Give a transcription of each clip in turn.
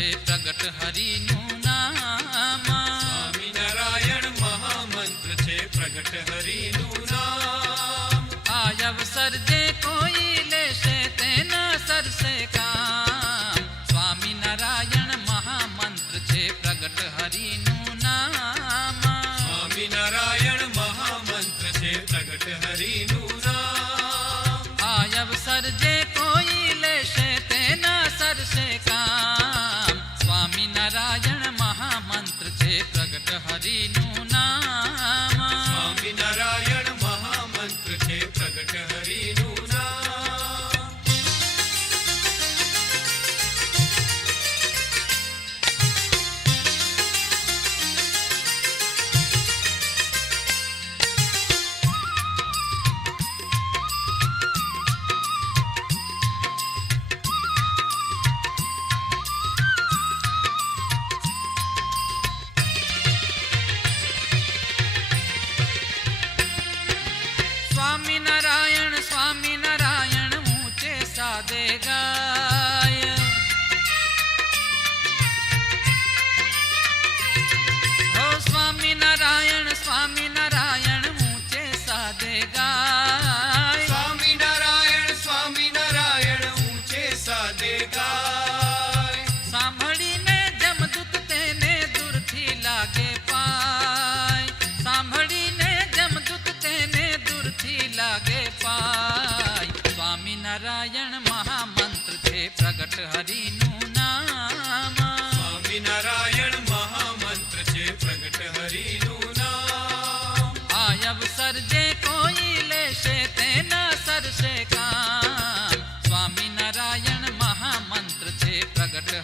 છે પ્રગટ હરિનું નામ. સ્વામિનારાયણ મહામંત્ર છે પ્રગટ હરિનું નામ. આ અવસર જે કોઈ લેશે તેના સરસે કામ. સ્વામિનારાયણ મહામંત્ર છે પ્રગટ હરિનું হারিনি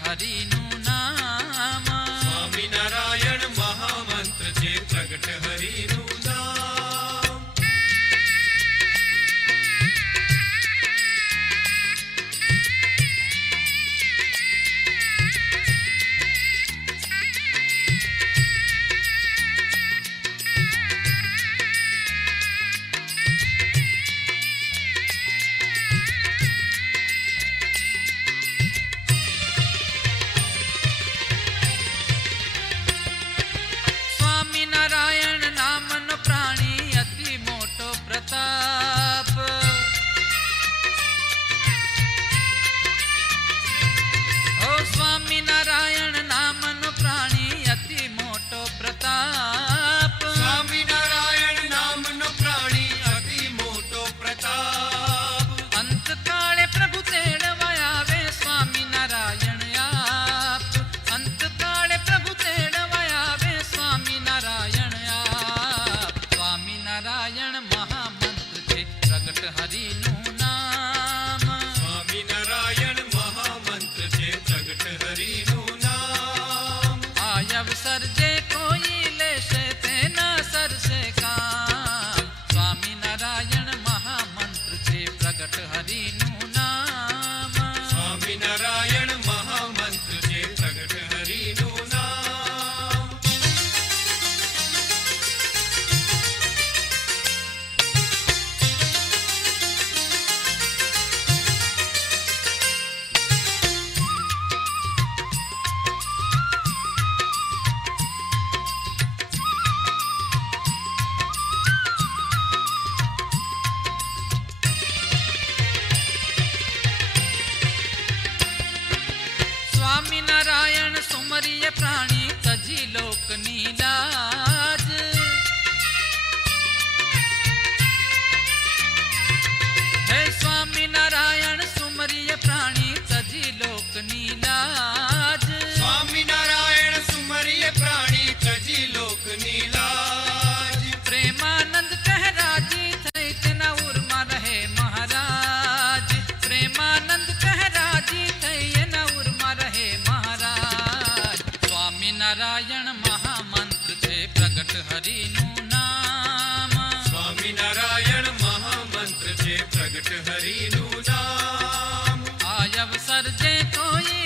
હરિનું નામ સ્વામિનારાયણ મહામંત્ર છે પ્રગટ હરિનું हरिनो હરિનું નામ સ્વામિનારાયણ મહામંત્ર છે પ્રગટ હરિનું નામ આ અવસર જે કોઈ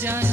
just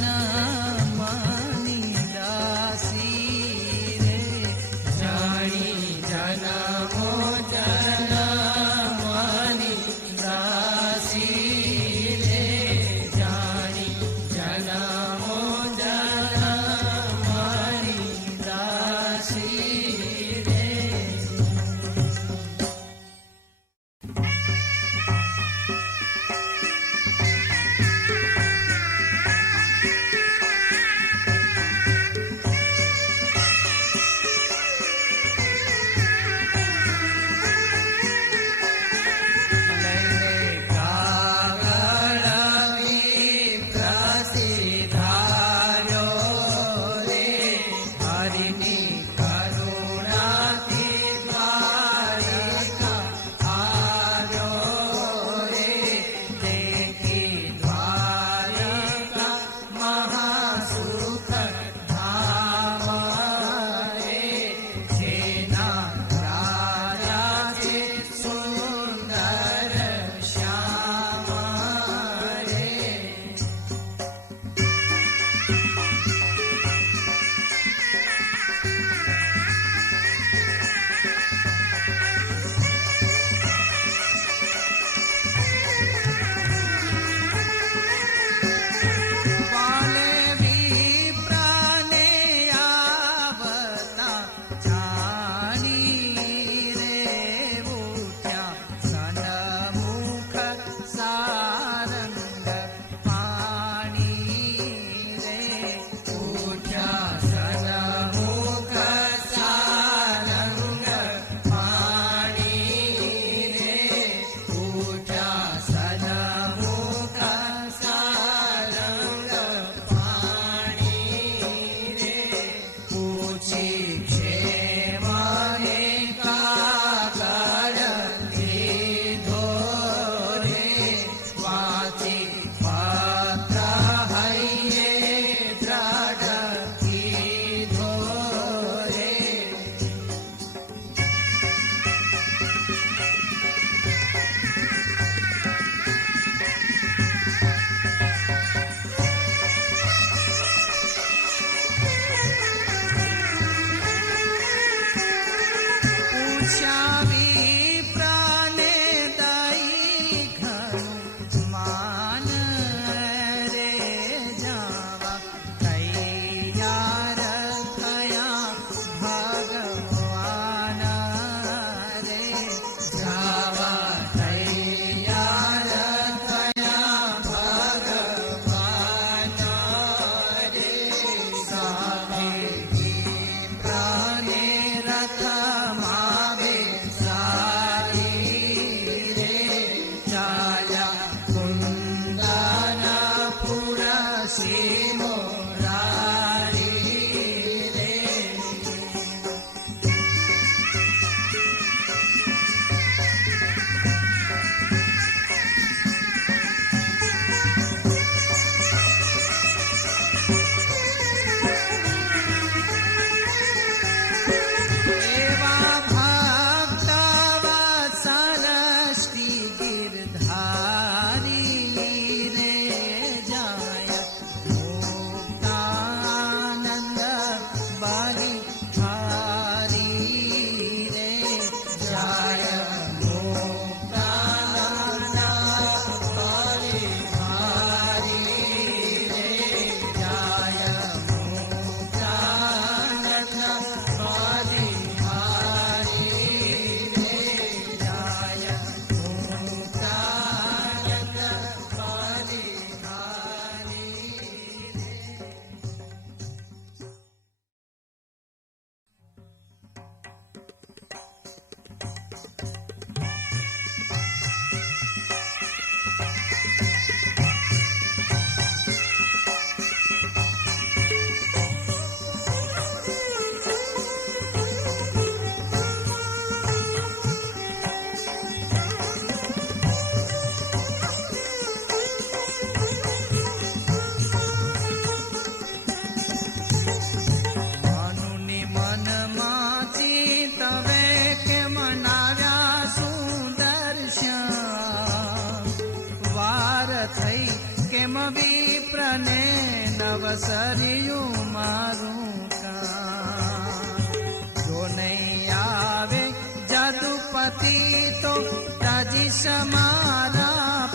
તો તાજી સમારા